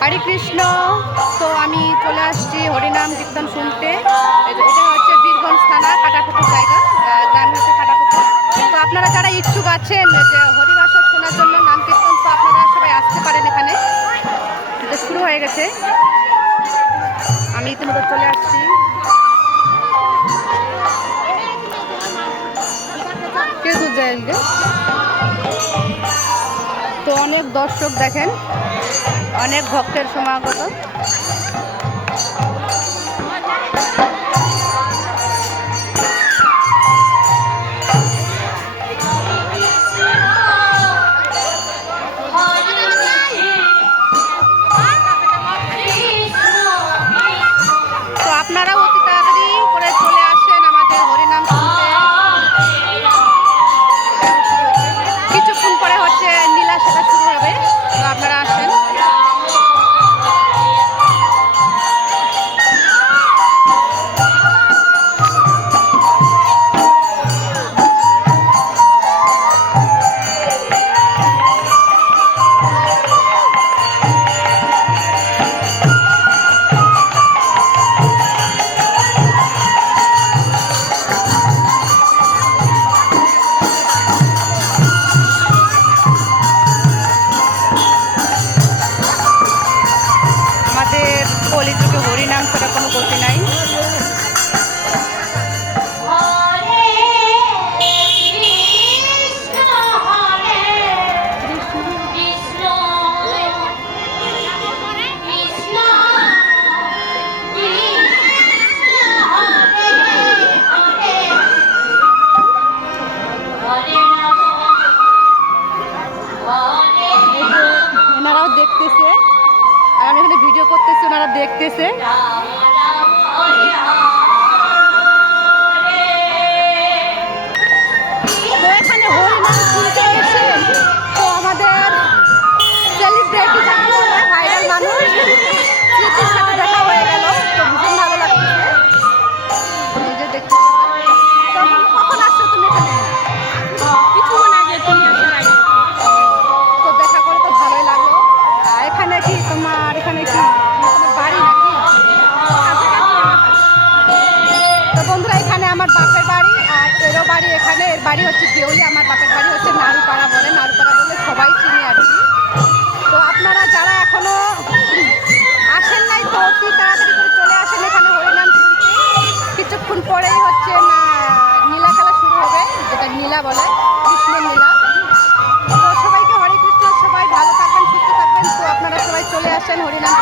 হরে কৃষ্ণ। তো আমি চলে আসছি হরিনাম কীর্তন শুনতে। এটা হচ্ছে বীরগঞ্জ থানা, কাটাপুকুর জায়গা, গ্রাম হচ্ছে কাটাপুকুর। তো আপনারা যারা ইচ্ছুক আছেন যে হরিবাসর শোনার জন্য নাম কীর্তন, তো আপনারা সবাই আসতে পারেন এখানে। শুরু হয়ে গেছে, আমি ইতিমধ্যে চলে আসছি। কে তো অনেক দর্শক দেখেন, অনেক ভক্তের সমাগত। তো আপনারাও অতি তাড়াতাড়ি করে চলে আসেন আমাদের হরিনাম শুনতে। কিছুক্ষণ পরে হচ্ছে নীলা সেটা শুরু হবে, তো আপনারা আসেন। আমাদের কলিযুগে হরিনাম ছাড়া কোনো গতি নাই। ওনারাও দেখতেছে, আর আমি এখানে ভিডিও করতেছি, ওনারা দেখতেছে। তো এখানে হরিনাম শুনতে এসে তো আমাদের সেলিব্রিটি যাকে বলে ভাইরাল মানুষ স্মৃতির সাথে দেখা হয়ে গেল, তো ভীষণ ভালো লাগতেছে। এই যে দেখতে, তখন কখন আসছো তুমি এখানে? কিছুক্ষণ আগে, তুমি আসার আগে। তো দেখা করে তো ভালোই লাগলো। আর এখানে কি তোমার এখানে কি তোমার বাড়ি নাকি? কাছাকাছি আমার বাড়ি। তো বন্ধুরা, এখানে আমার বাপের বাড়ি, আর এরও বাড়ি এখানে। এর বাড়ি হচ্ছে দেউলি, আমার বাপের বাড়ি হচ্ছে নাড়ুপাড়া বলে। নাড়ুপাড়া বলে সবাই চিনি আর কি। তো আপনারা যারা এখনো আসেন নাই, তো অতি তাড়াতাড়ি করে চলে আসেন এখানে হরিনাম শুনতে। কিছুক্ষণ পরেই হচ্ছে নীলা খেলা শুরু হবে, যেটা নীলা বলে, কৃষ্ণের নীলা। তো সবাইকে হরে কৃষ্ণ, সবাই ভালো থাকবেন, সুস্থ থাকবেন। তো আপনারা সবাই চলে আসেন হরিনাম।